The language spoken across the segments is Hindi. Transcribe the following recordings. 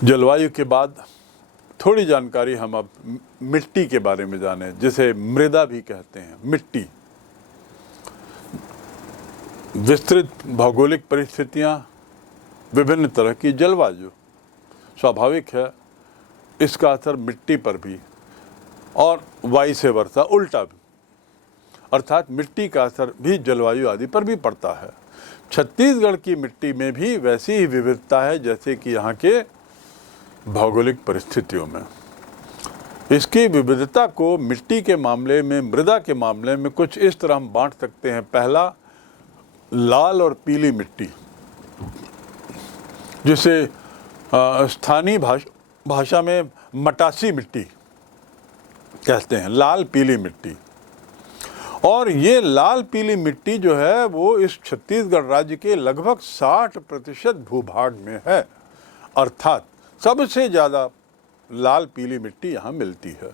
जलवायु के बाद थोड़ी जानकारी हम अब मिट्टी के बारे में जानें, जिसे मृदा भी कहते हैं। मिट्टी विस्तृत भौगोलिक परिस्थितियां, विभिन्न तरह की जलवायु, स्वाभाविक है इसका असर मिट्टी पर भी और वाइस वर्सा उल्टा भी, अर्थात मिट्टी का असर भी जलवायु आदि पर भी पड़ता है। छत्तीसगढ़ की मिट्टी में भी वैसी ही विविधता है जैसे कि यहाँ के भौगोलिक परिस्थितियों में। इसकी विविधता को मिट्टी के मामले में, मृदा के मामले में कुछ इस तरह हम बांट सकते हैं। पहला, लाल और पीली मिट्टी, जिसे स्थानीय भाषा में मटासी मिट्टी कहते हैं, लाल पीली मिट्टी। और ये लाल पीली मिट्टी जो है वो इस छत्तीसगढ़ राज्य के लगभग 60% भूभाग में है, अर्थात सबसे ज़्यादा लाल पीली मिट्टी यहाँ मिलती है।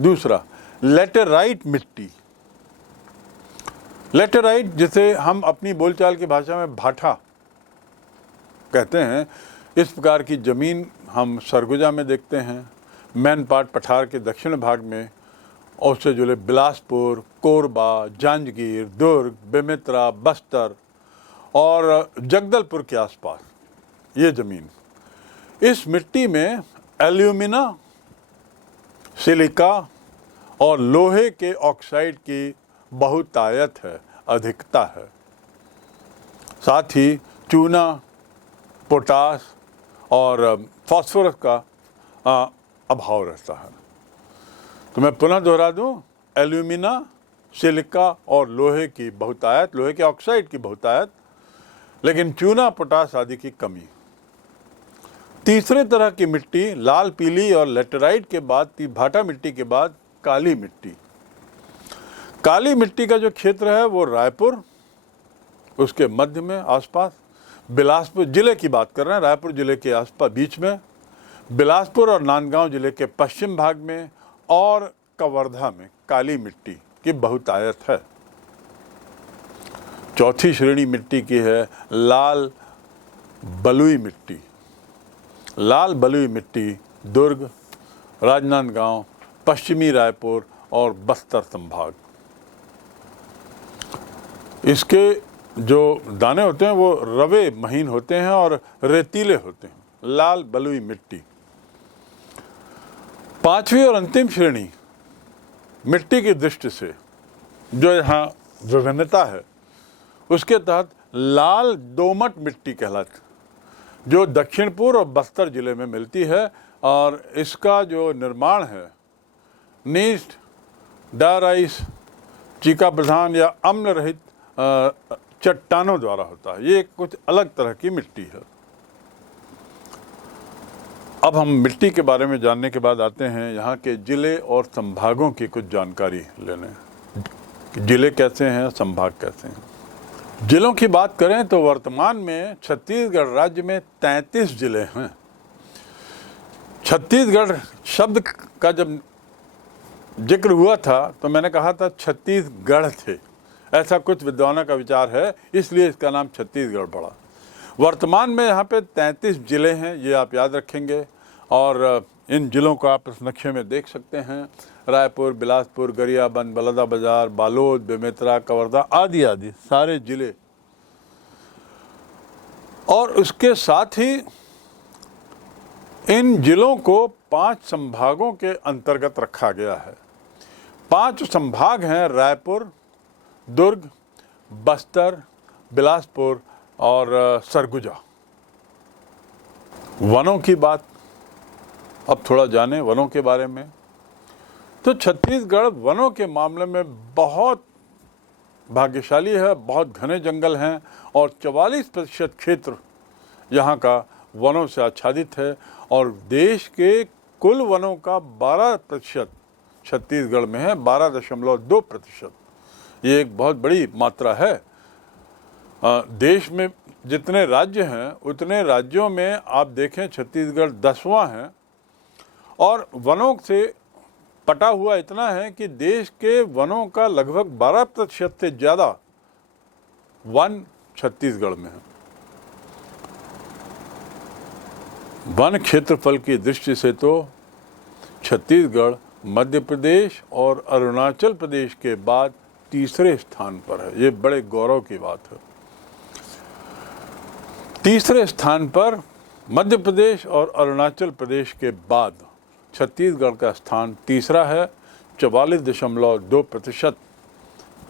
दूसरा, लेटेराइट मिट्टी। लेटेराइट, जिसे हम अपनी बोलचाल की भाषा में भाठा कहते हैं, इस प्रकार की ज़मीन हम सरगुजा में देखते हैं, मैनपाट पठार के दक्षिण भाग में, और उससे जुड़े बिलासपुर, कोरबा, जांजगीर, दुर्ग, बेमेतरा, बस्तर और जगदलपुर के आसपास ये ज़मीन। इस मिट्टी में एल्यूमिना, सिलिका और लोहे के ऑक्साइड की बहुतायत है, अधिकता है। साथ ही चूना, पोटास और फास्फोरस का अभाव रहता है। तो मैं पुनः दोहरा दूं, एल्यूमिना, सिलिका और लोहे की बहुतायत, लोहे के ऑक्साइड की बहुतायत, लेकिन चूना, पोटास आदि की कमी। तीसरे तरह की मिट्टी, लाल पीली और लेटेराइट के बाद, भाटा मिट्टी के बाद काली मिट्टी। काली मिट्टी का जो क्षेत्र है वो रायपुर, उसके मध्य में आसपास, बिलासपुर जिले की बात कर रहे हैं, रायपुर जिले के आसपास बीच में, बिलासपुर और नांदगांव जिले के पश्चिम भाग में और कवर्धा में काली मिट्टी की बहुतायत है। चौथी श्रेणी मिट्टी की है लाल बलुई मिट्टी। लाल बलुई मिट्टी दुर्ग, राजनांदगांव, पश्चिमी रायपुर और बस्तर संभाग। इसके जो दाने होते हैं वो रवे महीन होते हैं और रेतीले होते हैं। लाल बलुई मिट्टी। पांचवी और अंतिम श्रेणी मिट्टी की दृष्टि से जो यहाँ विभिन्नता है, उसके तहत लाल दोमट मिट्टी कहलाती, जो दक्षिण पूर्व और बस्तर जिले में मिलती है, और इसका जो निर्माण है नीस्ट, डाराइस, चीका प्रधान या अम्ल रहित चट्टानों द्वारा होता है। ये कुछ अलग तरह की मिट्टी है। अब हम मिट्टी के बारे में जानने के बाद आते हैं यहाँ के जिले और संभागों की कुछ जानकारी लेने। जिले कैसे हैं, संभाग कैसे हैं। जिलों की बात करें तो वर्तमान में छत्तीसगढ़ राज्य में 33 जिले हैं। छत्तीसगढ़ शब्द का जब जिक्र हुआ था तो मैंने कहा था छत्तीसगढ़ थे, ऐसा कुछ विद्वानों का विचार है, इसलिए इसका नाम छत्तीसगढ़ पड़ा। वर्तमान में यहाँ पे 33 जिले हैं, ये आप याद रखेंगे, और इन जिलों को आप इस नक्शे में देख सकते हैं। रायपुर, बिलासपुर, गरियाबंद, बलौदाबाजार, बालोद, बेमेतरा, कवर्धा आदि आदि सारे जिले। और उसके साथ ही इन जिलों को 5 संभागों के अंतर्गत रखा गया है। 5 संभाग हैं, रायपुर, दुर्ग, बस्तर, बिलासपुर और सरगुजा। वनों की बात, अब थोड़ा जानें वनों के बारे में। तो छत्तीसगढ़ वनों के मामले में बहुत भाग्यशाली है। बहुत घने जंगल हैं और 44% क्षेत्र यहाँ का वनों से आच्छादित है, और देश के कुल वनों का 12% छत्तीसगढ़ में है, 12.2%। ये एक बहुत बड़ी मात्रा है। देश में जितने राज्य हैं उतने राज्यों में आप देखें छत्तीसगढ़ 10वां है, और वनों से पटा हुआ इतना है कि देश के वनों का लगभग 12% से ज़्यादा वन छत्तीसगढ़ में है। वन क्षेत्रफल की दृष्टि से तो छत्तीसगढ़ मध्य प्रदेश और अरुणाचल प्रदेश के बाद तीसरे स्थान पर है। ये बड़े गौरव की बात है। तीसरे स्थान पर मध्य प्रदेश और अरुणाचल प्रदेश के बाद छत्तीसगढ़ का स्थान तीसरा है। 44.2%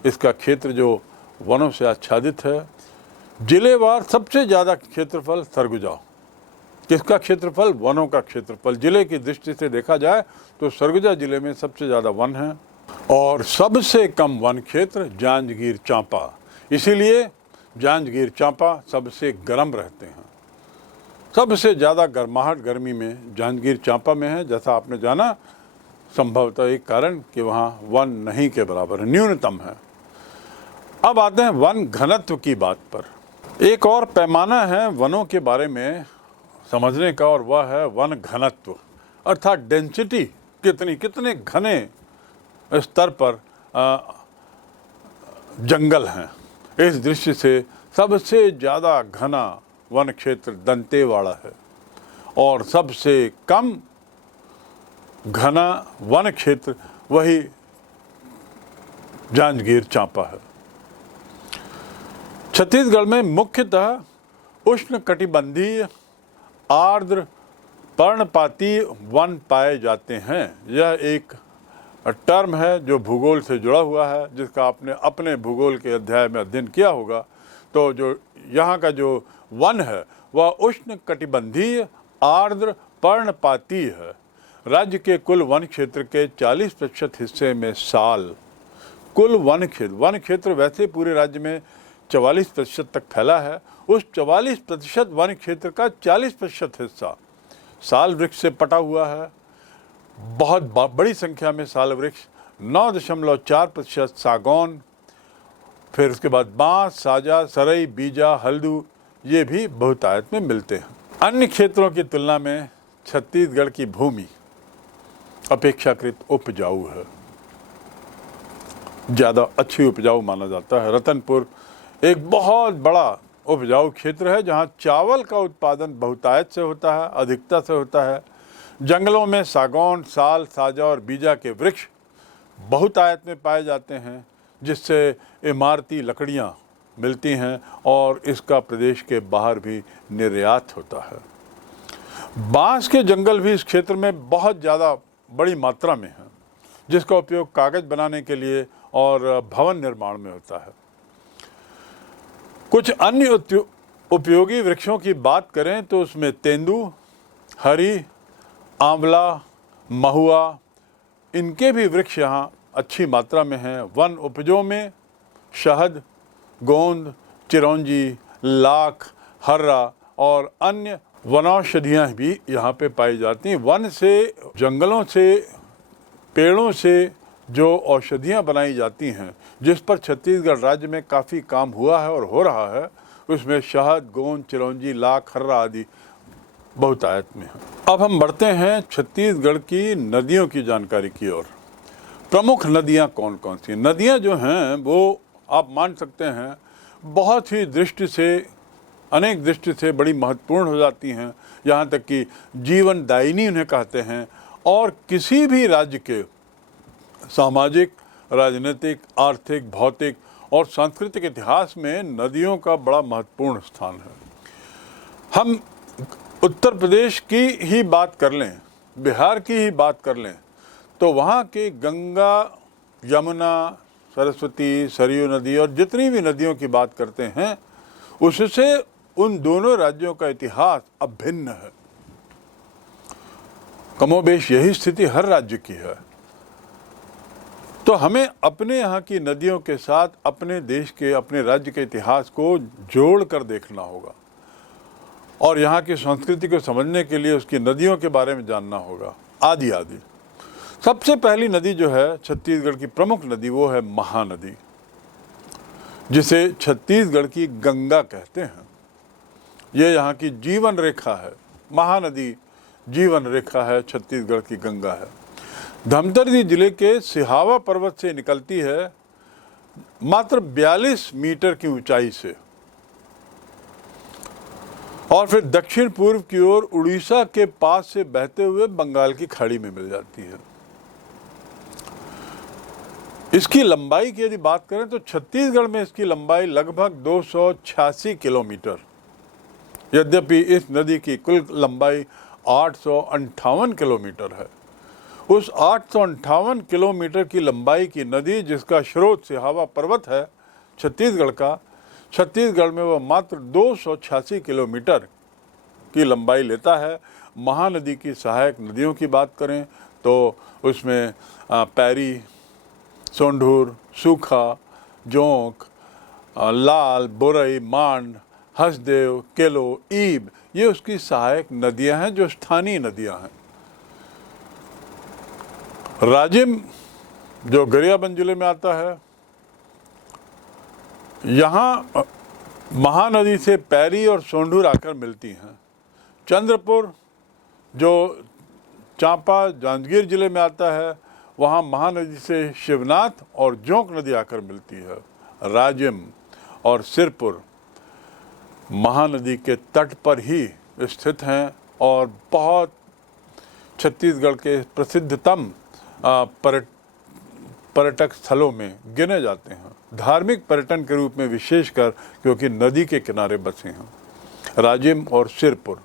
इसका क्षेत्र जो वनों से आच्छादित है। जिलेवार सबसे ज़्यादा क्षेत्रफल सरगुजा। किसका क्षेत्रफल? वनों का क्षेत्रफल। जिले की दृष्टि से देखा जाए तो सरगुजा जिले में सबसे ज़्यादा वन है और सबसे कम वन क्षेत्र जांजगीर चांपा। इसीलिए जांजगीर चांपा सबसे गर्म रहते हैं। सबसे ज़्यादा गर्माहट गर्मी में जांजगीर चांपा में है। जैसा आपने जाना, संभवतः एक कारण कि वहाँ वन नहीं के बराबर है, न्यूनतम है। अब आते हैं वन घनत्व की बात पर। एक और पैमाना है वनों के बारे में समझने का, और वह है वन घनत्व, अर्थात डेंसिटी। कितने घने स्तर पर जंगल हैं। इस दृष्टि से सबसे ज़्यादा घना वन क्षेत्र दंतेवाड़ा है और सबसे कम घना वन क्षेत्र वही जांजगीर चांपा है। छत्तीसगढ़ में मुख्यतः उष्णकटिबंधीय आर्द्र पर्णपाती वन पाए जाते हैं। यह एक टर्म है जो भूगोल से जुड़ा हुआ है, जिसका आपने अपने भूगोल के अध्याय में अध्ययन किया होगा। तो जो यहाँ का जो वन है वह उष्णकटिबंधीय आर्द्र पर्णपाती है। राज्य के कुल वन क्षेत्र के 40% हिस्से में साल कुल वन क्षेत्र वैसे पूरे राज्य में 44% तक फैला है। उस 44% वन क्षेत्र का 40% हिस्सा साल वृक्ष से पटा हुआ है। बहुत बड़ी संख्या में साल वृक्ष, 9.4% सागौन, फिर उसके बाद बांस, साजा, सरई, बीजा, हल्दू, ये भी बहुतायत में मिलते हैं। अन्य क्षेत्रों की तुलना में छत्तीसगढ़ की भूमि अपेक्षाकृत उपजाऊ है, ज़्यादा अच्छी उपजाऊ माना जाता है। रतनपुर एक बहुत बड़ा उपजाऊ क्षेत्र है जहाँ चावल का उत्पादन बहुतायत से होता है, अधिकता से होता है। जंगलों में सागौन, साल, साजा और बीजा के वृक्ष बहुतायत में पाए जाते हैं, जिससे इमारती लकड़ियाँ मिलती हैं और इसका प्रदेश के बाहर भी निर्यात होता है। बांस के जंगल भी इस क्षेत्र में बहुत ज़्यादा बड़ी मात्रा में है, जिसका उपयोग कागज़ बनाने के लिए और भवन निर्माण में होता है। कुछ अन्य उपयोगी वृक्षों की बात करें तो उसमें तेंदू, हरी, आंवला, महुआ, इनके भी वृक्ष यहाँ अच्छी मात्रा में हैं। वन उपजों में शहद, गोंद, चिरौंजी, लाख, हर्रा और अन्य वनौषधियाँ भी यहाँ पे पाई जाती हैं। वन से, जंगलों से, पेड़ों से जो औषधियाँ बनाई जाती हैं, जिस पर छत्तीसगढ़ राज्य में काफ़ी काम हुआ है और हो रहा है, उसमें शहद, गोंद, चिरौंजी, लाख, हर्रा आदि बहुतायत में है। अब हम बढ़ते हैं छत्तीसगढ़ की नदियों की जानकारी की ओर। प्रमुख नदियाँ कौन कौन सी? नदियाँ जो हैं वो आप मान सकते हैं बहुत ही दृष्टि से, अनेक दृष्टि से बड़ी महत्वपूर्ण हो जाती हैं। यहाँ तक कि जीवनदायिनी उन्हें कहते हैं और किसी भी राज्य के सामाजिक, राजनीतिक, आर्थिक, भौतिक और सांस्कृतिक इतिहास में नदियों का बड़ा महत्वपूर्ण स्थान है। हम उत्तर प्रदेश की ही बात कर लें, बिहार की ही बात कर लें, तो वहाँ के गंगा, यमुना, सरस्वती, सरयू नदी और जितनी भी नदियों की बात करते हैं, उससे उन दोनों राज्यों का इतिहास अभिन्न है। कमोबेश यही स्थिति हर राज्य की है। तो हमें अपने यहाँ की नदियों के साथ अपने देश के, अपने राज्य के इतिहास को जोड़ कर देखना होगा और यहाँ की संस्कृति को समझने के लिए उसकी नदियों के बारे में जानना होगा, आदि आदि। सबसे पहली नदी जो है छत्तीसगढ़ की प्रमुख नदी, वो है महानदी, जिसे छत्तीसगढ़ की गंगा कहते हैं। ये यहाँ की जीवन रेखा है। महानदी जीवन रेखा है, छत्तीसगढ़ की गंगा है। धमतरी जिले के सिहावा पर्वत से निकलती है, मात्र 42 मीटर की ऊंचाई से। और फिर दक्षिण पूर्व की ओर उड़ीसा के पास से बहते हुए बंगाल की खाड़ी में मिल जाती है। इसकी लंबाई की यदि बात करें तो छत्तीसगढ़ में इसकी लंबाई लगभग 286 किलोमीटर, यद्यपि इस नदी की कुल लंबाई 858 किलोमीटर है। उस 858 किलोमीटर की लंबाई की नदी जिसका स्रोत सिहावा पर्वत है छत्तीसगढ़ का, छत्तीसगढ़ में वह मात्र 286 किलोमीटर की लंबाई लेता है। महानदी की सहायक नदियों की बात करें तो उसमें पैरी, सोंढूर, सूखा, जोंक, लाल, बोरई, मांड, हसदेव, केलो, ईब, ये उसकी सहायक नदियां हैं जो स्थानीय नदियां हैं। राजिम जो गरियाबंद जिले में आता है, यहाँ महानदी से पैरी और सोंढूर आकर मिलती हैं। चंद्रपुर जो चांपा जांजगीर जिले में आता है, वहाँ महानदी से शिवनाथ और जोंक नदी आकर मिलती है। राजिम और सिरपुर महानदी के तट पर ही स्थित हैं और बहुत छत्तीसगढ़ के प्रसिद्धतम पर्यटक स्थलों में गिने जाते हैं, धार्मिक पर्यटन के रूप में विशेषकर, क्योंकि नदी के किनारे बसे हैं। राजिम और सिरपुर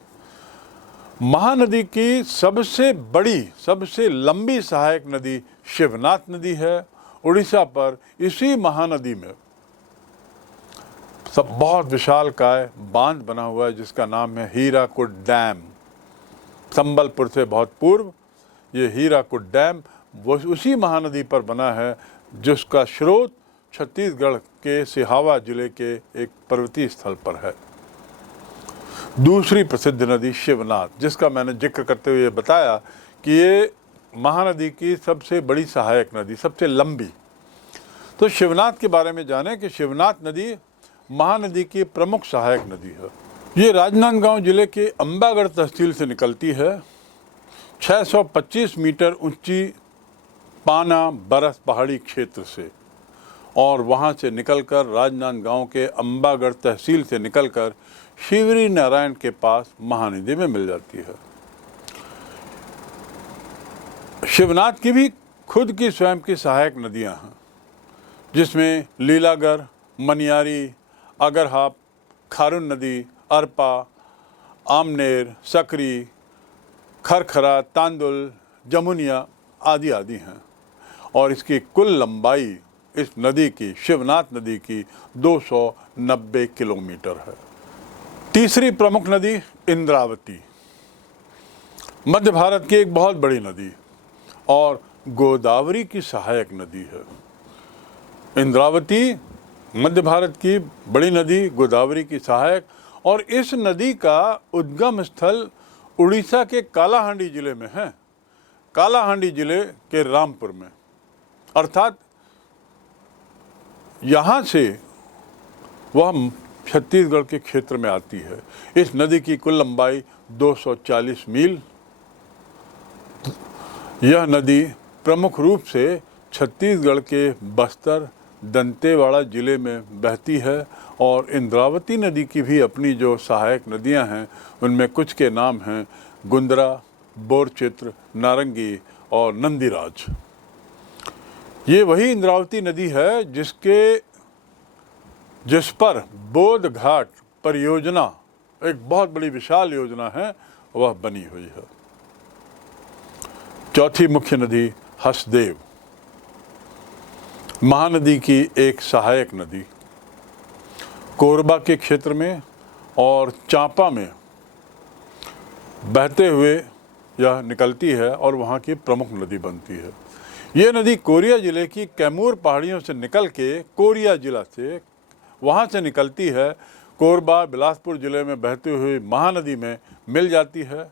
महानदी की सबसे बड़ी, सबसे लंबी सहायक नदी शिवनाथ नदी है। उड़ीसा पर इसी महानदी में सब बहुत विशालकाय बांध बना हुआ है जिसका नाम है हीराकुड डैम। संबलपुर से बहुत पूर्व ये हीराकुड डैम वो उसी महानदी पर बना है जिसका स्रोत छत्तीसगढ़ के सिहावा जिले के एक पर्वतीय स्थल पर है। दूसरी प्रसिद्ध नदी शिवनाथ, जिसका मैंने जिक्र करते हुए बताया कि ये महानदी की सबसे बड़ी सहायक नदी, सबसे लंबी। तो शिवनाथ के बारे में जानें कि शिवनाथ नदी महानदी की प्रमुख सहायक नदी है। ये राजनांदगांव जिले के अंबागढ़ तहसील से निकलती है। 625 मीटर ऊंची पाना बरस पहाड़ी क्षेत्र से, और वहाँ से निकलकर राजनांदगांव के अंबागढ़ तहसील से निकलकर शिवरी नारायण के पास महानदी में मिल जाती है। शिवनाथ की भी खुद की स्वयं की सहायक नदियां हैं, जिसमें लीलागर, मनियारी, अगरहाप, खारून नदी, अरपा, आमनेर, सकरी, खरखरा, तांदुल, जमुनिया आदि आदि हैं। और इसकी कुल लंबाई इस नदी की, शिवनाथ नदी की 290 किलोमीटर है। तीसरी प्रमुख नदी इंद्रावती, मध्य भारत की एक बहुत बड़ी नदी और गोदावरी की सहायक नदी है। इंद्रावती मध्य भारत की बड़ी नदी, गोदावरी की सहायक, और इस नदी का उद्गम स्थल उड़ीसा के कालाहांडी जिले में है। कालाहांडी जिले के रामपुर में, अर्थात यहाँ से वह छत्तीसगढ़ के क्षेत्र में आती है। इस नदी की कुल लंबाई 240 मील। यह नदी प्रमुख रूप से छत्तीसगढ़ के बस्तर, दंतेवाड़ा जिले में बहती है, और इंद्रावती नदी की भी अपनी जो सहायक नदियां हैं उनमें कुछ के नाम हैं गुंदरा, बोरचित्र, नारंगी और नंदीराज। ये वही इंद्रावती नदी है जिस पर बोध घाट परियोजना, एक बहुत बड़ी विशाल योजना है, वह बनी हुई है। चौथी मुख्य नदी हसदेव, महानदी की एक सहायक नदी, कोरबा के क्षेत्र में और चांपा में बहते हुए यह निकलती है और वहाँ की प्रमुख नदी बनती है। ये नदी कोरिया जिले की कैमूर पहाड़ियों से निकल के कोरिया जिला से वहाँ से निकलती है, कोरबा बिलासपुर जिले में बहती हुई महानदी में मिल जाती है।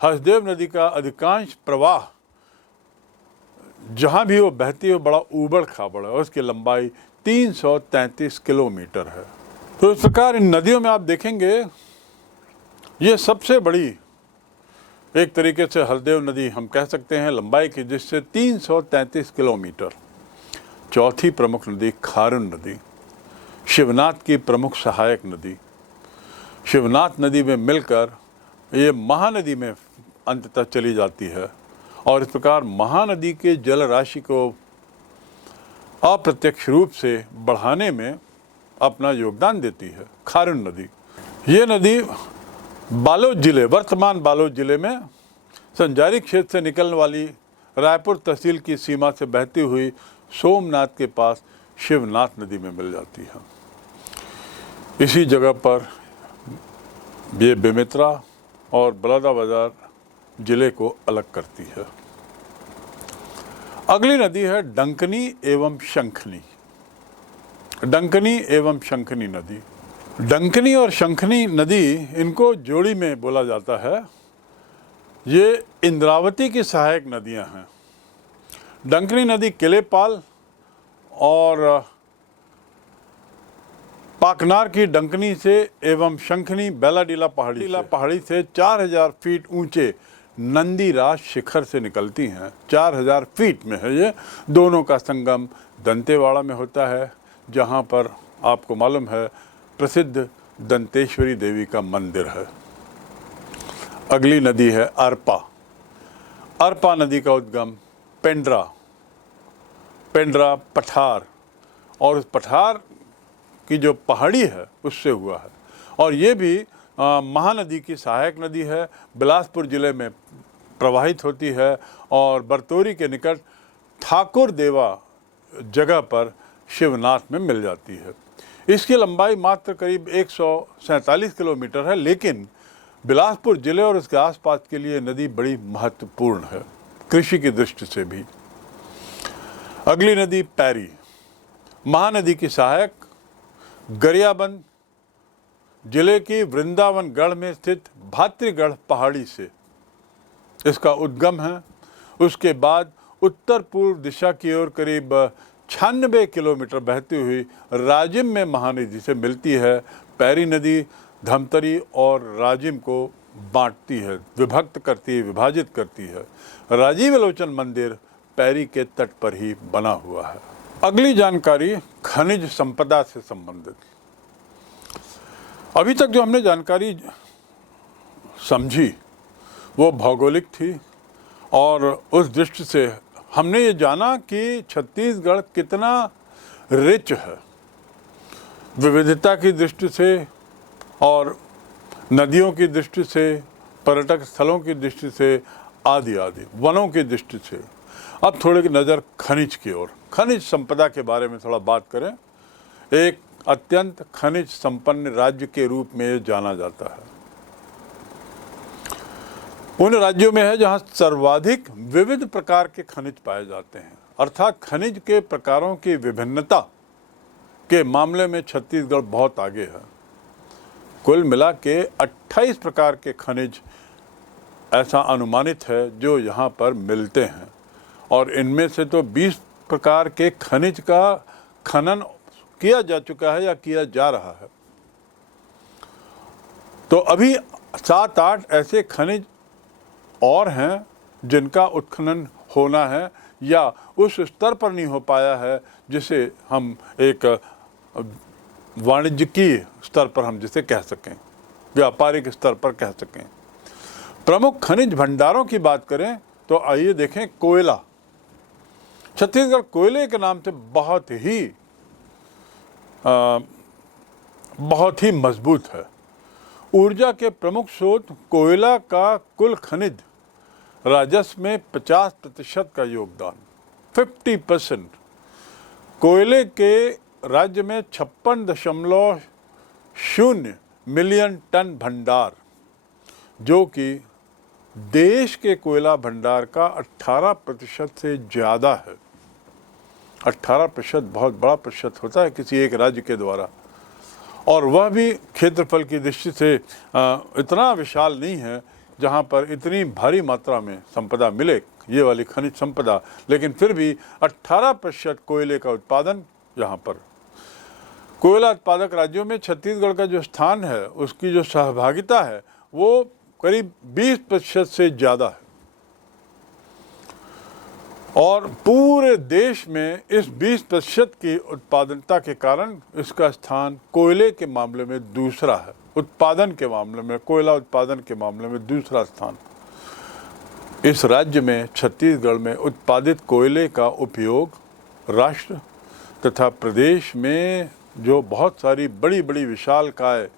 हसदेव नदी का अधिकांश प्रवाह जहाँ भी वो बहती है बड़ा ऊबड़ खाबड़ है और उसकी लंबाई 333 किलोमीटर है। तो इस प्रकार इन नदियों में आप देखेंगे ये सबसे बड़ी, एक तरीके से हसदेव नदी हम कह सकते हैं लंबाई की, जिससे 333 किलोमीटर। चौथी प्रमुख नदी खारून नदी, शिवनाथ की प्रमुख सहायक नदी। शिवनाथ नदी में मिलकर ये महानदी में अंततः चली जाती है और इस प्रकार महानदी के जल राशि को अप्रत्यक्ष रूप से बढ़ाने में अपना योगदान देती है। खारून नदी, ये नदी बालोद जिले, वर्तमान बालोद जिले में संजारी क्षेत्र से निकलने वाली रायपुर तहसील की सीमा से बहती हुई सोमनाथ के पास शिवनाथ नदी में मिल जाती है। इसी जगह पर ये बेमेतरा और बलौदाबाजार जिले को अलग करती है। अगली नदी है डंकनी एवं शंखनी। डंकनी एवं शंखनी नदी, डंकनी और शंखनी नदी, इनको जोड़ी में बोला जाता है। ये इंद्रावती की सहायक नदियां हैं। डंकनी नदी किलेपाल और पाकनार की डंकनी से एवं शंखनी बेलाडीला पहाड़ी से 4000 फीट ऊंचे नंदीराज शिखर से निकलती हैं। 4000 फीट में है ये। दोनों का संगम दंतेवाड़ा में होता है, जहाँ पर आपको मालूम है प्रसिद्ध दंतेश्वरी देवी का मंदिर है। अगली नदी है अरपा। अरपा नदी का उद्गम पेंड्रा पठार और उस पठार की जो पहाड़ी है उससे हुआ है और ये भी महानदी की सहायक नदी है। बिलासपुर जिले में प्रवाहित होती है और बरतौरी के निकट ठाकुर देवा जगह पर शिवनाथ में मिल जाती है। इसकी लंबाई मात्र करीब 147 किलोमीटर है, लेकिन बिलासपुर जिले और उसके आसपास के लिए नदी बड़ी महत्वपूर्ण है, कृषि की दृष्टि से भी। अगली नदी पैरी, महानदी की सहायक, गरियाबंद जिले की वृंदावनगढ़ में स्थित भातृगढ़ पहाड़ी से इसका उद्गम है। उसके बाद उत्तर पूर्व दिशा की ओर करीब 96 किलोमीटर बहती हुई राजिम में महानदी से मिलती है। पैरी नदी धमतरी और राजिम को बांटती है, विभक्त करती है, विभाजित करती है। राजीव लोचन मंदिर पैरी के तट पर ही बना हुआ है। अगली जानकारी खनिज संपदा से संबंधित। अभी तक जो हमने जानकारी समझी वो भौगोलिक थी और उस दृष्टि से हमने ये जाना कि छत्तीसगढ़ कितना रिच है विविधता की दृष्टि से और नदियों की दृष्टि से, पर्यटक स्थलों की दृष्टि से, आदि आदि, वनों की दृष्टि से। अब थोड़ी नज़र खनिज की ओर, खनिज संपदा के बारे में थोड़ा बात करें। एक अत्यंत खनिज संपन्न राज्य के रूप में ये जाना जाता है। उन राज्यों में है जहां सर्वाधिक विविध प्रकार के खनिज पाए जाते हैं, अर्थात खनिज के प्रकारों की विभिन्नता के मामले में छत्तीसगढ़ बहुत आगे है। कुल मिला के 28 प्रकार के खनिज ऐसा अनुमानित है जो यहाँ पर मिलते हैं और इनमें से तो 20 प्रकार के खनिज का खनन किया जा चुका है या किया जा रहा है। तो अभी 7-8 ऐसे खनिज और हैं जिनका उत्खनन होना है या उस स्तर पर नहीं हो पाया है जिसे हम एक वाणिज्यिकी स्तर पर हम जिसे कह सकें, व्यापारिक स्तर पर कह सकें। प्रमुख खनिज भंडारों की बात करें तो आइए देखें। कोयला, छत्तीसगढ़ कोयले के नाम से बहुत ही मजबूत है। ऊर्जा के प्रमुख स्रोत कोयला का कुल खनिज राजस्व में 50% का योगदान, 50%। कोयले के राज्य में 56.0 मिलियन टन भंडार, जो कि देश के कोयला भंडार का 18% से ज़्यादा है। 18% बहुत बड़ा प्रतिशत होता है किसी एक राज्य के द्वारा, और वह भी क्षेत्रफल की दृष्टि से इतना विशाल नहीं है जहाँ पर इतनी भारी मात्रा में संपदा मिले, ये वाली खनिज संपदा। लेकिन फिर भी 18% कोयले का उत्पादन यहाँ पर। कोयला उत्पादक राज्यों में छत्तीसगढ़ का जो स्थान है, उसकी जो सहभागिता है वो करीब 20% से ज़्यादा है और पूरे देश में इस 20% की उत्पादनता के कारण इसका स्थान कोयले के मामले में दूसरा है। उत्पादन के मामले में, कोयला उत्पादन के मामले में दूसरा स्थान। इस राज्य में, छत्तीसगढ़ में उत्पादित कोयले का उपयोग राष्ट्र तथा प्रदेश में जो बहुत सारी बड़ी बड़ी विशालकाय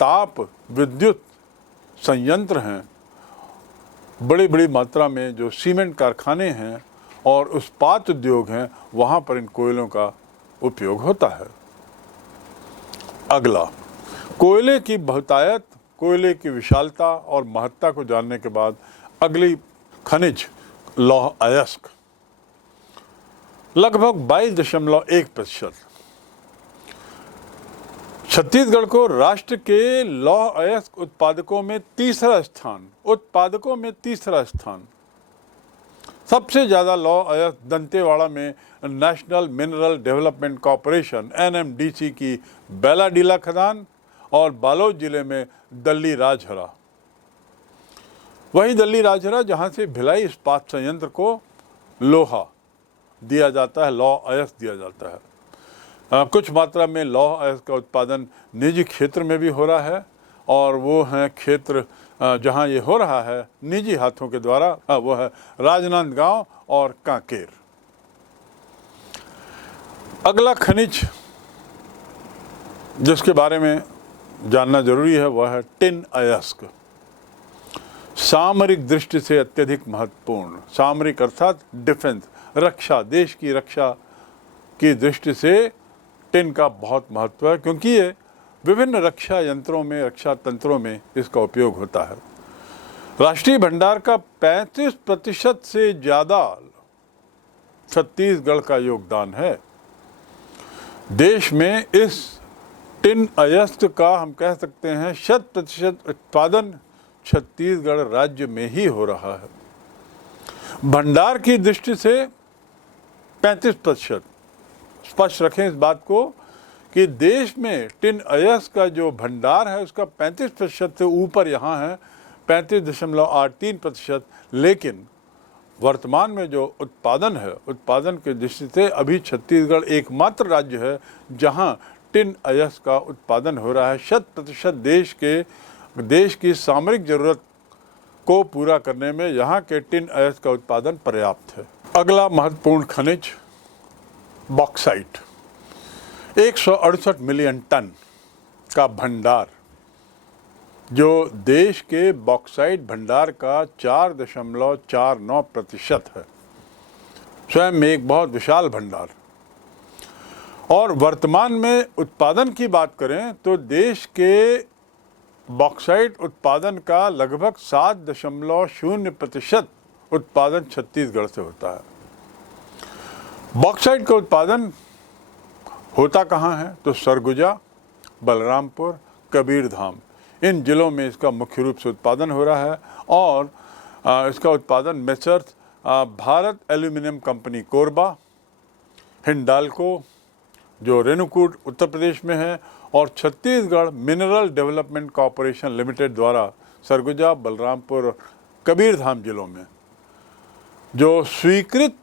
ताप विद्युत संयंत्र हैं, बड़ी बड़ी मात्रा में जो सीमेंट कारखाने हैं और इस्पात उद्योग हैं, वहाँ पर इन कोयलों का उपयोग होता है। अगला, कोयले की बहुतायत, कोयले की विशालता और महत्ता को जानने के बाद अगली खनिज लौह अयस्क लगभग 22.1%। छत्तीसगढ़ को राष्ट्र के लौह अयस्क उत्पादकों में तीसरा स्थान। सबसे ज़्यादा लौह अयस्क दंतेवाड़ा में national mineral development corporation NMDC की बेलाडीला खदान और बालोद जिले में दल्ली राजहरा। वही दल्ली राजहरा जहाँ से भिलाई इस्पात संयंत्र को लोहा दिया जाता है, लौह अयस्क दिया जाता है। कुछ मात्रा में लौह अयस्क का उत्पादन निजी क्षेत्र में भी हो रहा है, और वो हैं क्षेत्र जहाँ ये हो रहा है निजी हाथों के द्वारा, वो है राजनांदगांव और कांकेर। अगला खनिज जिसके बारे में जानना जरूरी है वह है टिन अयस्क। सामरिक दृष्टि से अत्यधिक महत्वपूर्ण, सामरिक अर्थात डिफेंस, रक्षा, देश की रक्षा की दृष्टि से टिन का बहुत महत्व है, क्योंकि ये विभिन्न रक्षा यंत्रों में, रक्षा तंत्रों में इसका उपयोग होता है। राष्ट्रीय भंडार का 35% से ज़्यादा छत्तीसगढ़ का योगदान है। देश में इस टिन अयस्क का हम कह सकते हैं 100% उत्पादन छत्तीसगढ़ राज्य में ही हो रहा है। भंडार की दृष्टि से 35%, स्पष्ट रखें इस बात को कि देश में टिन अयस्क का जो भंडार है उसका 35% से ऊपर यहाँ है 35.83%। लेकिन वर्तमान में जो उत्पादन है, उत्पादन की दृष्टि से अभी छत्तीसगढ़ एकमात्र राज्य है जहाँ टिन अयस्क का उत्पादन हो रहा है। 100% देश की सामरिक जरूरत को पूरा करने में यहाँ के टिन अयस्क का उत्पादन पर्याप्त है। अगला महत्वपूर्ण खनिज बॉक्साइट, 168 मिलियन टन का भंडार, जो देश के बॉक्साइट भंडार का 4.49% है। स्वयं में एक बहुत विशाल भंडार। और वर्तमान में उत्पादन की बात करें तो देश के बॉक्साइट उत्पादन का लगभग 7.0% उत्पादन छत्तीसगढ़ से होता है। बॉक्साइट का उत्पादन होता कहाँ है तो सरगुजा, बलरामपुर, कबीरधाम, इन जिलों में इसका मुख्य रूप से उत्पादन हो रहा है। और इसका उत्पादन messrs Bharat aluminium company Korba, Hindalco जो रेणुकूट उत्तर प्रदेश में है, और Chhattisgarh mineral development corporation limited द्वारा सरगुजा, बलरामपुर, कबीरधाम जिलों में जो स्वीकृत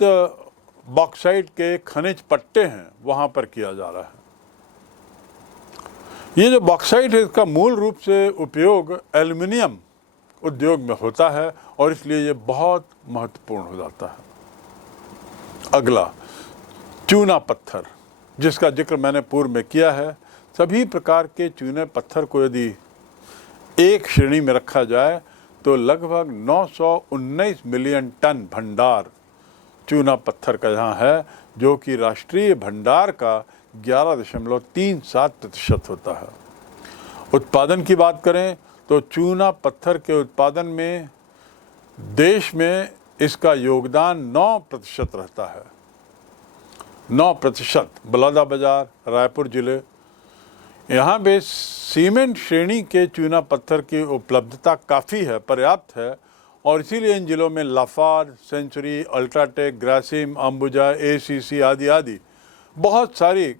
बॉक्साइट के खनिज पट्टे हैं वहाँ पर किया जा रहा है। ये जो बॉक्साइट है इसका मूल रूप से उपयोग एल्युमिनियम उद्योग में होता है और इसलिए ये बहुत महत्वपूर्ण हो जाता है। अगला चूना पत्थर, जिसका जिक्र मैंने पूर्व में किया है। सभी प्रकार के चूने पत्थर को यदि एक श्रेणी में रखा जाए तो लगभग 919 मिलियन टन भंडार चूना पत्थर का यहाँ है, जो कि राष्ट्रीय भंडार का 11.37% होता है। उत्पादन की बात करें तो चूना पत्थर के उत्पादन में देश में इसका योगदान 9% रहता है। 9%। बलौदाबाजार, रायपुर जिले, यहाँ पे सीमेंट श्रेणी के चूना पत्थर की उपलब्धता काफ़ी है, पर्याप्त है, और इसीलिए इन जिलों में Lafarge, Century, UltraTech, Grasim, Ambuja, ACC आदि आदि बहुत सारी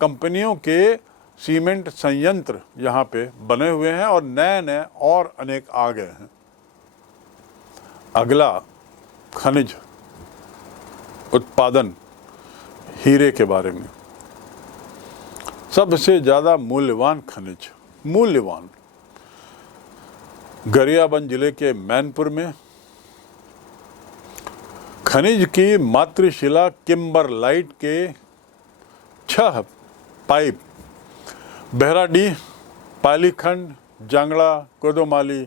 कंपनियों के सीमेंट संयंत्र यहाँ पे बने हुए हैं और नए नए और अनेक आ गए हैं। अगला खनिज उत्पादन हीरे के बारे में। सबसे ज़्यादा मूल्यवान खनिज मूल्यवान। गरियाबंद जिले के मैनपुर में खनिज की मातृशिला किम्बरलाइट के 6 पाइप बहराडीह, पालीखंड, जांगड़ा, कोदोमाली,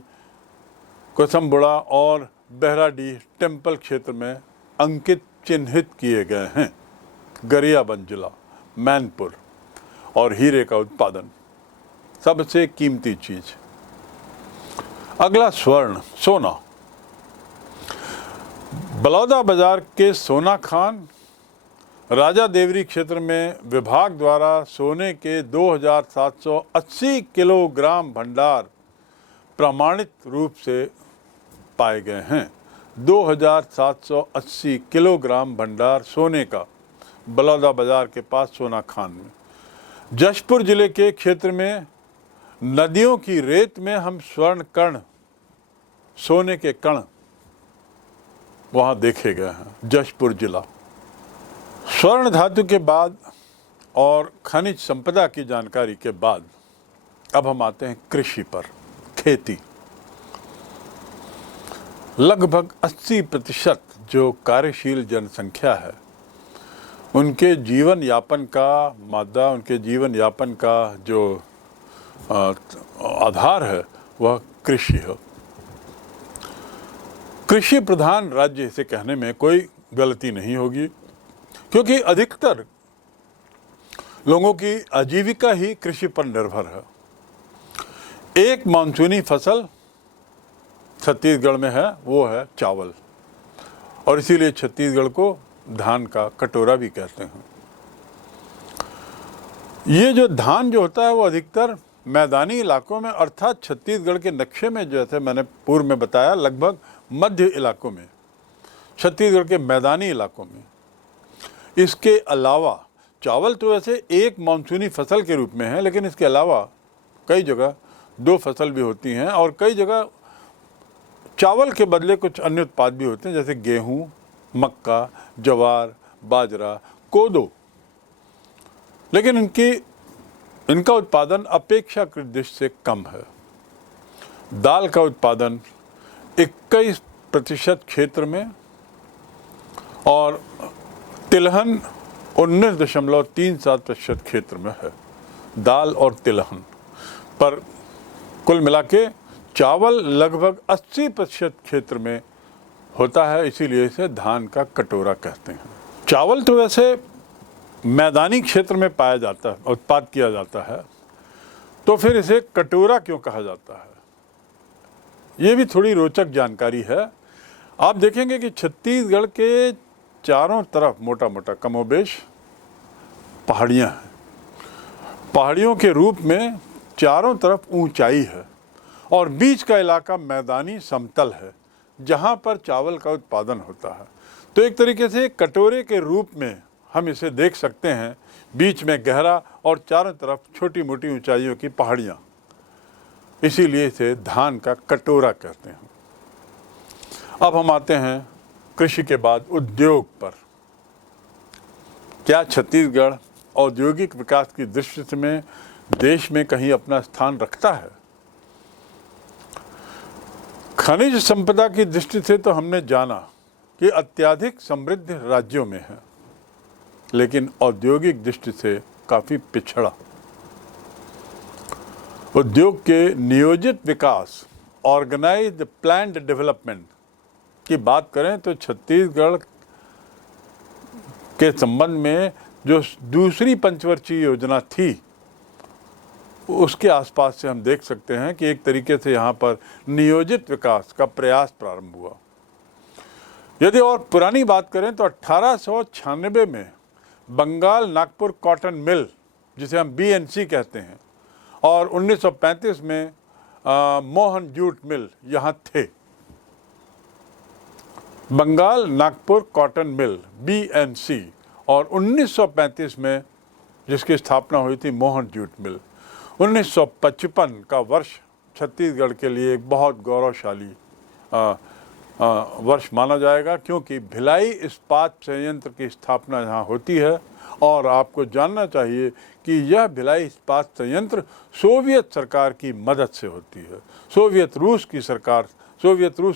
कोसमबुड़ा और बहराडीह टेम्पल क्षेत्र में अंकित चिन्हित किए गए हैं। गरियाबंद जिला, मैनपुर और हीरे का उत्पादन सबसे कीमती चीज। अगला स्वर्ण, सोना। बलौदा बाजार के सोना खान राजा देवरी क्षेत्र में विभाग द्वारा सोने के 2780 किलोग्राम भंडार प्रमाणित रूप से पाए गए हैं। 2780 किलोग्राम भंडार सोने का बलौदा बाजार के पास सोना खान में। जशपुर जिले के क्षेत्र में नदियों की रेत में हम स्वर्ण कण, सोने के कण वहां देखे गए हैं। जशपुर जिला। स्वर्ण धातु के बाद और खनिज संपदा की जानकारी के बाद अब हम आते हैं कृषि पर, खेती। लगभग 80% जो कार्यशील जनसंख्या है उनके जीवन यापन का मादा, उनके जीवन यापन का जो आधार है वह कृषि है। कृषि प्रधान राज्य इसे कहने में कोई गलती नहीं होगी, क्योंकि अधिकतर लोगों की आजीविका ही कृषि पर निर्भर है। एक मानसूनी फसल छत्तीसगढ़ में है, वो है चावल, और इसीलिए छत्तीसगढ़ को धान का कटोरा भी कहते हैं। ये जो धान जो होता है वो अधिकतर मैदानी इलाकों में, अर्थात छत्तीसगढ़ के नक्शे में, जैसे मैंने पूर्व में बताया, लगभग मध्य इलाकों में, छत्तीसगढ़ के मैदानी इलाकों में। इसके अलावा चावल तो वैसे एक मानसूनी फसल के रूप में है, लेकिन इसके अलावा कई जगह 2 फसल भी होती हैं और कई जगह चावल के बदले कुछ अन्य उत्पाद भी होते हैं, जैसे गेहूं, मक्का, ज्वार, बाजरा, कोदो। लेकिन इनका उत्पादन अपेक्षाकृत दृष्टि से कम है। दाल का उत्पादन 21% क्षेत्र में और तिलहन 19.37% क्षेत्र में है। दाल और तिलहन पर कुल मिला के चावल लगभग 80% क्षेत्र में होता है, इसीलिए इसे धान का कटोरा कहते हैं। चावल तो वैसे मैदानी क्षेत्र में पाया जाता है, उत्पाद किया जाता है, तो फिर इसे कटोरा क्यों कहा जाता है, ये भी थोड़ी रोचक जानकारी है। आप देखेंगे कि छत्तीसगढ़ के चारों तरफ मोटा मोटा कमोबेश पहाड़ियाँ हैं। पहाड़ियों के रूप में चारों तरफ ऊंचाई है और बीच का इलाका मैदानी समतल है, जहाँ पर चावल का उत्पादन होता है। तो एक तरीके से कटोरे के रूप में हम इसे देख सकते हैं, बीच में गहरा और चारों तरफ छोटी मोटी ऊंचाइयों की पहाड़ियाँ, इसीलिए इसे धान का कटोरा कहते हैं। अब हम आते हैं कृषि के बाद उद्योग पर। क्या छत्तीसगढ़ औद्योगिक विकास की दृष्टि से में देश में कहीं अपना स्थान रखता है? खनिज संपदा की दृष्टि से तो हमने जाना कि अत्यधिक समृद्ध राज्यों में है, लेकिन औद्योगिक दृष्टि से काफी पिछड़ा। उद्योग के नियोजित विकास, ऑर्गेनाइज्ड प्लान्ड डेवलपमेंट की बात करें तो छत्तीसगढ़ के संबंध में जो दूसरी पंचवर्षीय योजना थी, उसके आसपास से हम देख सकते हैं कि एक तरीके से यहाँ पर नियोजित विकास का प्रयास प्रारंभ हुआ। यदि और पुरानी बात करें तो 1896 में बंगाल नागपुर कॉटन मिल, जिसे हम BNC कहते हैं, और 1935 में मोहन जूट मिल यहाँ थे। Bengal Nagpur cotton mill BNC और 1935 में जिसकी स्थापना हुई थी मोहन जूट मिल। 1955 का वर्ष छत्तीसगढ़ के लिए एक बहुत गौरवशाली वर्ष माना जाएगा, क्योंकि भिलाई इस्पात संयंत्र की स्थापना यहाँ होती है और आपको जानना चाहिए कि यह भिलाई इस्पात संयंत्र सोवियत सरकार की मदद से होती है, सोवियत रूस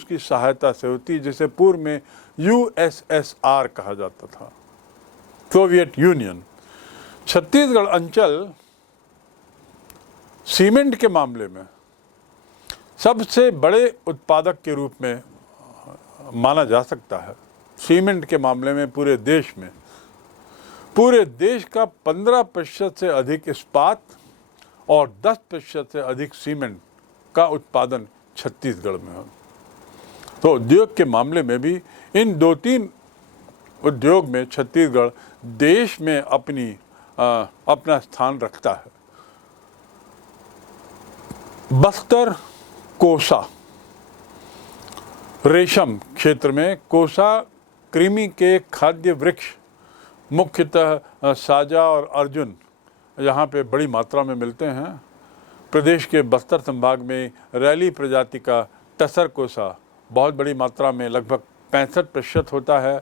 की सहायता से होती है, जिसे पूर्व में USSR कहा जाता था, सोवियत यूनियन। छत्तीसगढ़ अंचल सीमेंट के मामले में सबसे बड़े उत्पादक के रूप में माना जा सकता है। सीमेंट के मामले में पूरे देश का 15% से अधिक इस्पात और 10% से अधिक सीमेंट का उत्पादन छत्तीसगढ़ में है। तो उद्योग के मामले में भी इन 2-3 उद्योग में छत्तीसगढ़ देश में अपना स्थान रखता है। बस्तर कोसा रेशम क्षेत्र में कोसा कृमि के खाद्य वृक्ष, मुख्यतः साजा और अर्जुन, यहाँ पे बड़ी मात्रा में मिलते हैं। प्रदेश के बस्तर संभाग में रैली प्रजाति का टसर कोसा बहुत बड़ी मात्रा में लगभग 65% होता है।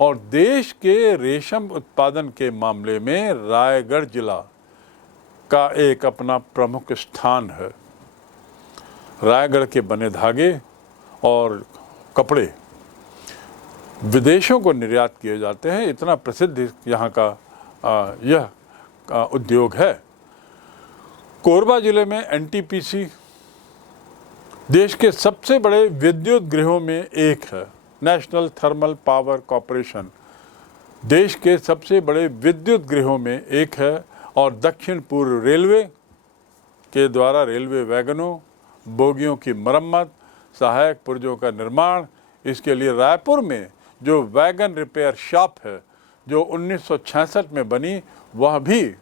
और देश के रेशम उत्पादन के मामले में रायगढ़ जिला का एक अपना प्रमुख स्थान है। रायगढ़ के बने धागे और कपड़े विदेशों को निर्यात किए जाते हैं, इतना प्रसिद्ध यहाँ का यह उद्योग है। कोरबा जिले में NTPC देश के सबसे बड़े विद्युत गृहों में एक है। नेशनल थर्मल पावर कॉरपोरेशन देश के सबसे बड़े विद्युत गृहों में एक है और दक्षिण पूर्व रेलवे के द्वारा रेलवे वैगनों, बोगियों की मरम्मत, सहायक पुर्जों का निर्माण, इसके लिए रायपुर में जो वैगन रिपेयर शॉप है जो 1966 में बनी, वह भी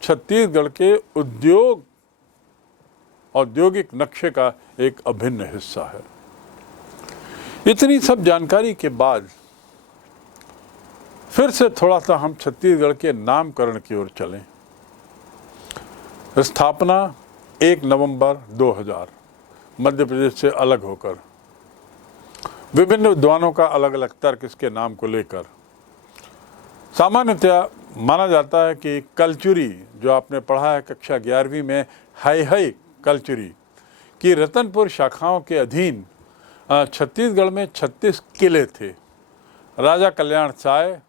छत्तीसगढ़ के औद्योगिक नक्शे का एक अभिन्न हिस्सा है। इतनी सब जानकारी के बाद फिर से थोड़ा सा हम छत्तीसगढ़ के नामकरण की ओर चलें। स्थापना 1 नवंबर 2000 मध्य प्रदेश से अलग होकर। विभिन्न विद्वानों का अलग अलग तर्क इसके नाम को लेकर। सामान्यतया माना जाता है कि कलचुरी, जो आपने पढ़ा है कक्षा 11वीं में, हाई कलचुरी की रतनपुर शाखाओं के अधीन छत्तीसगढ़ में 36 किले थे। राजा कल्याण साय,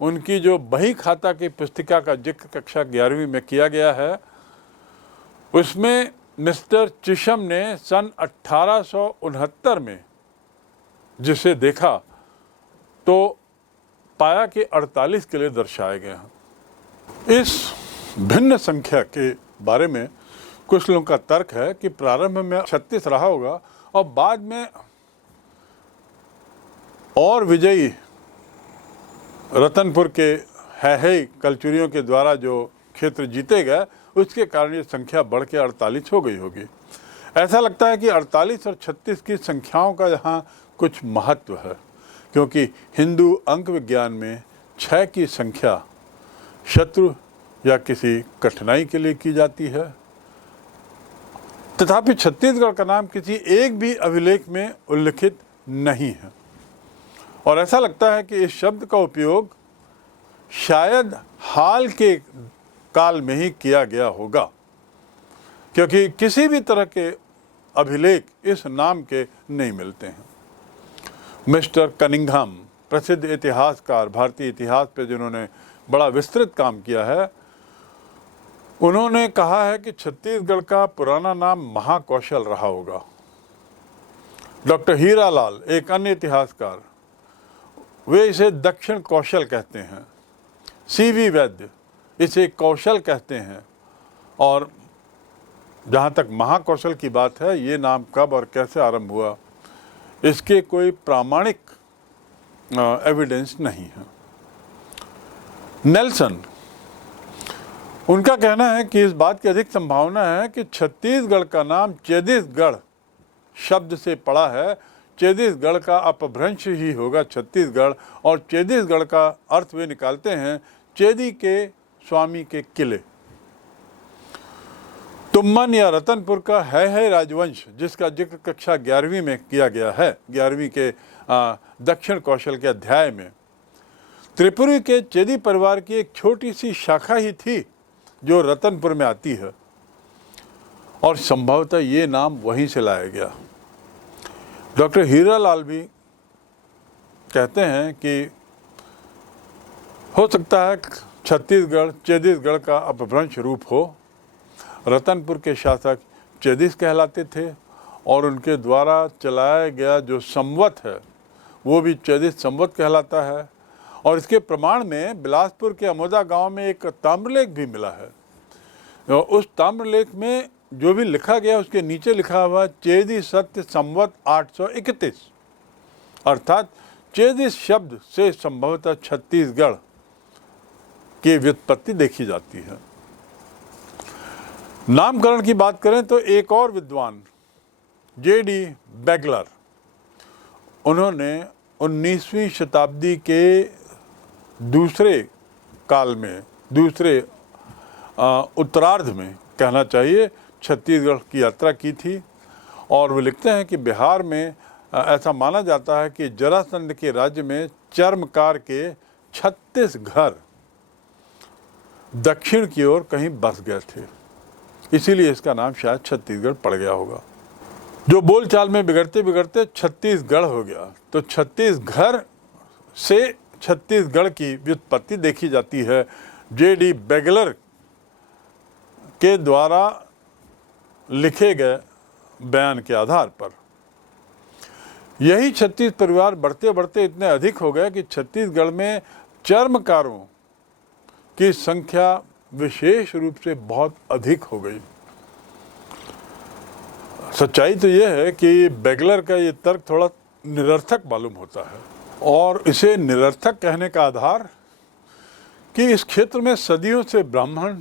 उनकी जो बही खाता की पुस्तिका का जिक्र कक्षा 11वीं में किया गया है, उसमें मिस्टर चिशम ने सन 1869 में जिसे देखा तो पाया कि 48 किले दर्शाए गए हैं। इस भिन्न संख्या के बारे में कुछ लोगों का तर्क है कि प्रारंभ में 36 रहा होगा और बाद में और विजयी रतनपुर के है कलचुरियों के द्वारा जो क्षेत्र जीते गए, उसके कारण ये संख्या बढ़ के 48 हो गई होगी। ऐसा लगता है कि 48 और 36 की संख्याओं का यहाँ कुछ महत्व है, क्योंकि हिंदू अंक विज्ञान में 6 की संख्या शत्रु या किसी कठिनाई के लिए की जाती है। तथापि छत्तीसगढ़ का नाम किसी एक भी अभिलेख में उल्लिखित नहीं है और ऐसा लगता है कि इस शब्द का उपयोग शायद हाल के काल में ही किया गया होगा, क्योंकि किसी भी तरह के अभिलेख इस नाम के नहीं मिलते हैं। मिस्टर कनिंघम, प्रसिद्ध इतिहासकार, भारतीय इतिहास पे जिन्होंने बड़ा विस्तृत काम किया है, उन्होंने कहा है कि छत्तीसगढ़ का पुराना नाम महाकौशल रहा होगा। डॉक्टर हीरालाल, एक अन्य इतिहासकार, वे इसे दक्षिण कौशल कहते हैं। CV वैद्य इसे कौशल कहते हैं। और जहाँ तक महाकौशल की बात है, ये नाम कब और कैसे आरंभ हुआ, इसके कोई प्रामाणिक एविडेंस नहीं है। नेल्सन, उनका कहना है कि इस बात की अधिक संभावना है कि छत्तीसगढ़ का नाम चेदिसगढ़ शब्द से पड़ा है। चेदिसगढ़ का अपभ्रंश ही होगा छत्तीसगढ़, और चेदिसगढ़ का अर्थ वे निकालते हैं चेदी के स्वामी के किले। तुम्मन या रतनपुर का है राजवंश, जिसका जिक्र कक्षा 11वीं में किया गया है, 11वीं के दक्षिण कौशल के अध्याय में। त्रिपुरी के चेदी परिवार की एक छोटी सी शाखा ही थी जो रतनपुर में आती है, और संभवतः ये नाम वहीं से लाया गया। डॉक्टर हीरालाल भी कहते हैं कि हो सकता है छत्तीसगढ़ चेदीसगढ़ का अपभ्रंश रूप हो। रतनपुर के शासक चेदीस कहलाते थे और उनके द्वारा चलाया गया जो संवत है वो भी चेदीस संवत कहलाता है। और इसके प्रमाण में बिलासपुर के अमोदा गांव में एक ताम्रलेख भी मिला है। उस ताम्रलेख में जो भी लिखा गया उसके नीचे लिखा हुआ चेदी सत्य संवत 831, अर्थात चेदिस शब्द से संभवतः छत्तीसगढ़ की व्युत्पत्ति देखी जाती है। नामकरण की बात करें तो एक और विद्वान J.D. बेगलर, उन्होंने 19वीं शताब्दी के दूसरे काल में, दूसरे उत्तरार्ध में कहना चाहिए, छत्तीसगढ़ की यात्रा की थी। और वो लिखते हैं कि बिहार में ऐसा माना जाता है कि जरासंध के राज्य में चर्मकार के 36 घर दक्षिण की ओर कहीं बस गए थे, इसीलिए इसका नाम शायद छत्तीसगढ़ पड़ गया होगा। जो बोलचाल में बिगड़ते बिगड़ते छत्तीसगढ़ हो गया, तो छत्तीसगढ़ से छत्तीसगढ़ की व्युत्पत्ति देखी जाती है J.D. बेगलर के द्वारा लिखे गए बयान के आधार पर। यही छत्तीस परिवार बढ़ते बढ़ते इतने अधिक हो गए कि छत्तीसगढ़ में चर्मकारों की संख्या विशेष रूप से बहुत अधिक हो गई। सच्चाई तो यह है कि बेगलर का ये तर्क थोड़ा निरर्थक मालूम होता है, और इसे निरर्थक कहने का आधार कि इस क्षेत्र में सदियों से ब्राह्मण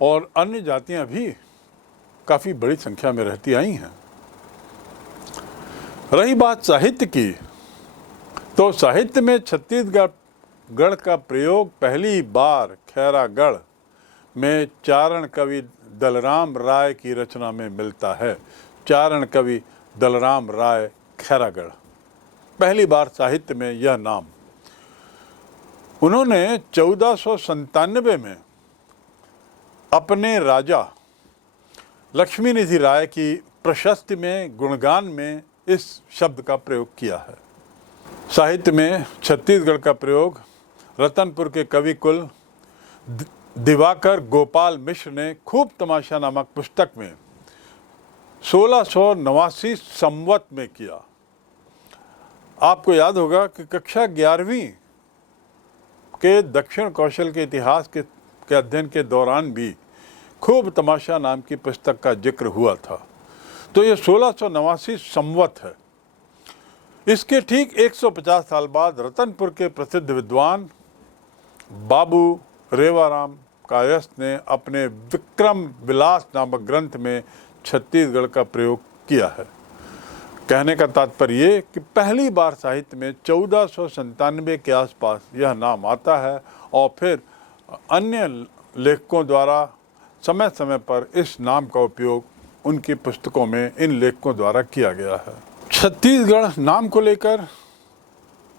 और अन्य जातियां भी काफ़ी बड़ी संख्या में रहती आई हैं। रही बात साहित्य की, तो साहित्य में छत्तीसगढ़ का प्रयोग पहली बार खैरागढ़ में चारण कवि दलराम राय की रचना में मिलता है। चारण कवि दलराम राय खैरागढ़, पहली बार साहित्य में यह नाम। उन्होंने 1497 में अपने राजा लक्ष्मीनिधि राय की प्रशस्ति में, गुणगान में इस शब्द का प्रयोग किया है। साहित्य में छत्तीसगढ़ का प्रयोग रतनपुर के कवि कुल दिवाकर गोपाल मिश्र ने खूब तमाशा नामक पुस्तक में 1689 संवत में किया। आपको याद होगा कि कक्षा 11वीं के दक्षिण कौशल के इतिहास के अध्ययन के दौरान भी खूब तमाशा नाम की पुस्तक का जिक्र हुआ था। तो ये 1689 संवत है। इसके ठीक 150 साल बाद रतनपुर के प्रसिद्ध विद्वान बाबू रेवाराम कायस्थ ने अपने विक्रम विलास नामक ग्रंथ में छत्तीसगढ़ का प्रयोग किया है। कहने का तात्पर्य ये कि पहली बार साहित्य में 1497 के आसपास यह नाम आता है, और फिर अन्य लेखकों द्वारा समय समय पर इस नाम का उपयोग उनकी पुस्तकों में इन लेखकों द्वारा किया गया है। छत्तीसगढ़ नाम को लेकर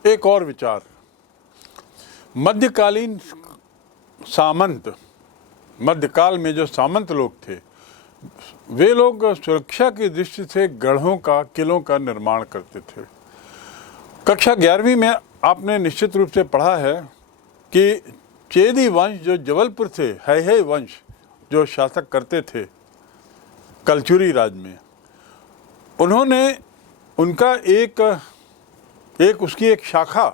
एक और विचार, मध्यकालीन सामंत, मध्यकाल में जो सामंत लोग थे, वे लोग सुरक्षा की दृष्टि से गढ़ों का, किलों का निर्माण करते थे। कक्षा 11वीं में आपने निश्चित रूप से पढ़ा है कि चेदी वंश जो जबलपुर थे, है वंश जो शासक करते थे कलचुरी राज में, उन्होंने उनका उसकी एक शाखा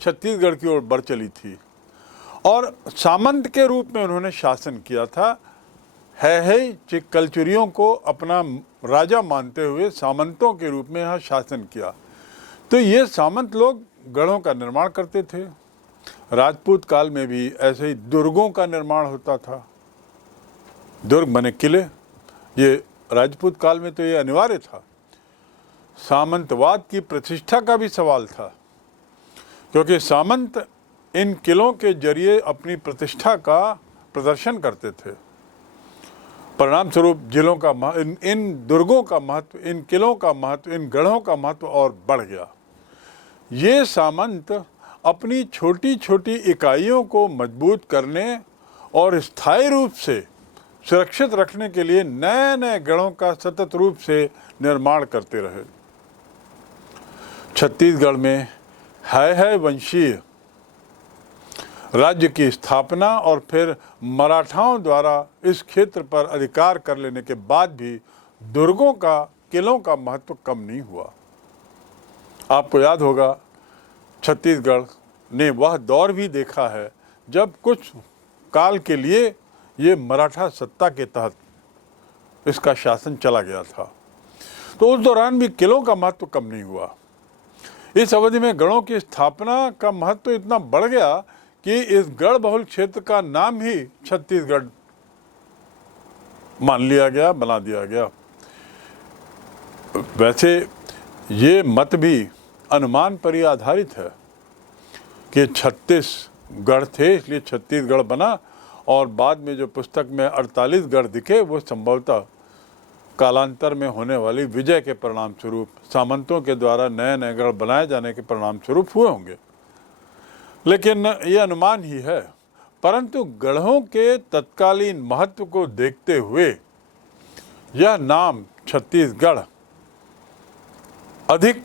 छत्तीसगढ़ की ओर बढ़ चली थी और सामंत के रूप में उन्होंने शासन किया था। है कलचुरियों को अपना राजा मानते हुए सामंतों के रूप में यहाँ शासन किया। तो ये सामंत लोग गढ़ों का निर्माण करते थे। राजपूत काल में भी ऐसे ही दुर्गों का निर्माण होता था। दुर्ग बने किले, ये राजपूत काल में तो ये अनिवार्य था। सामंतवाद की प्रतिष्ठा का भी सवाल था, क्योंकि सामंत इन किलों के जरिए अपनी प्रतिष्ठा का प्रदर्शन करते थे। परिणाम स्वरूप जिलों का इन दुर्गों का महत्व, इन किलों का महत्व, इन गढ़ों का महत्व और बढ़ गया। ये सामंत अपनी छोटी छोटी इकाइयों को मजबूत करने और स्थायी रूप से सुरक्षित रखने के लिए नए नए गढ़ों का सतत रूप से निर्माण करते रहे। छत्तीसगढ़ में है वंशीय राज्य की स्थापना और फिर मराठाओं द्वारा इस क्षेत्र पर अधिकार कर लेने के बाद भी दुर्गों का, किलों का महत्व कम नहीं हुआ। आपको याद होगा, छत्तीसगढ़ ने वह दौर भी देखा है जब कुछ काल के लिए ये मराठा सत्ता के तहत इसका शासन चला गया था, तो उस दौरान भी किलों का महत्व कम नहीं हुआ। इस अवधि में गढ़ों की स्थापना का महत्व इतना बढ़ गया कि इस गढ़ बहुल क्षेत्र का नाम ही छत्तीसगढ़ मान लिया गया, बना दिया गया। वैसे ये मत भी अनुमान पर ही आधारित है कि 36 गढ़ थे इसलिए छत्तीसगढ़ बना, और बाद में जो पुस्तक में 48 गढ़ दिखे वो संभवतः कालांतर में होने वाली विजय के परिणाम स्वरूप, सामंतों के द्वारा नए नए गढ़ बनाए जाने के परिणाम स्वरूप हुए होंगे, लेकिन ये अनुमान ही है। परंतु गढ़ों के तत्कालीन महत्व को देखते हुए यह नाम छत्तीसगढ़ अधिक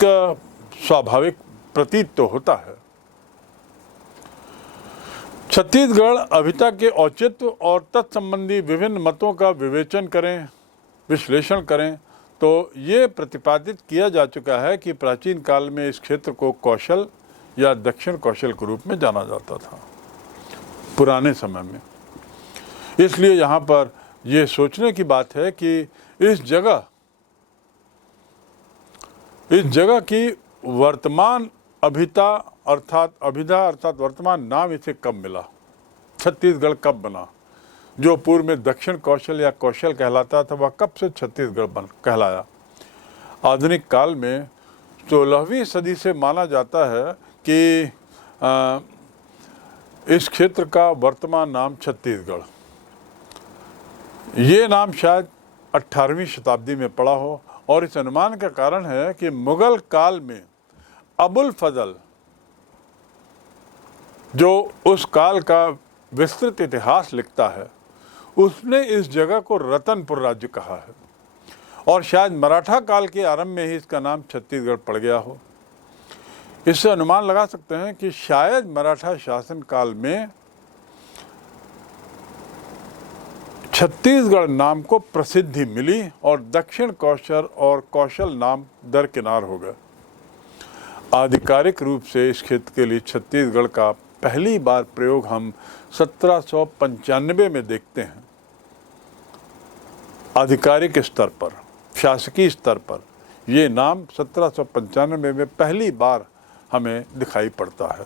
स्वाभाविक प्रतीत तो होता है। छत्तीसगढ़ अभिता के औचित्य और तत्संबंधी विभिन्न मतों का विवेचन करें, विश्लेषण करें तो ये प्रतिपादित किया जा चुका है कि प्राचीन काल में इस क्षेत्र को कौशल या दक्षिण कौशल के रूप में जाना जाता था पुराने समय में। इसलिए यहाँ पर यह सोचने की बात है कि इस जगह की वर्तमान अभिधा अर्थात वर्तमान नाम इसे कब मिला, छत्तीसगढ़ कब बना। जो पूर्व में दक्षिण कौशल या कौशल कहलाता था वह कब से छत्तीसगढ़ कहलाया। आधुनिक काल में 16वीं सदी से माना जाता है कि इस क्षेत्र का वर्तमान नाम छत्तीसगढ़, ये नाम शायद 18वीं शताब्दी में पड़ा हो, और इस अनुमान का कारण है कि मुगल काल में अबुल फजल, जो उस काल का विस्तृत इतिहास लिखता है, उसने इस जगह को रतनपुर राज्य कहा है, और शायद मराठा काल के आरंभ में ही इसका नाम छत्तीसगढ़ पड़ गया हो। इससे अनुमान लगा सकते हैं कि शायद मराठा शासन काल में छत्तीसगढ़ नाम को प्रसिद्धि मिली और दक्षिण कौशल और कौशल नाम दरकिनार हो गए। आधिकारिक रूप से इस क्षेत्र के लिए छत्तीसगढ़ का पहली बार प्रयोग हम 1795 में देखते हैं। आधिकारिक स्तर पर, शासकीय स्तर पर ये नाम 1795 में पहली बार हमें दिखाई पड़ता है।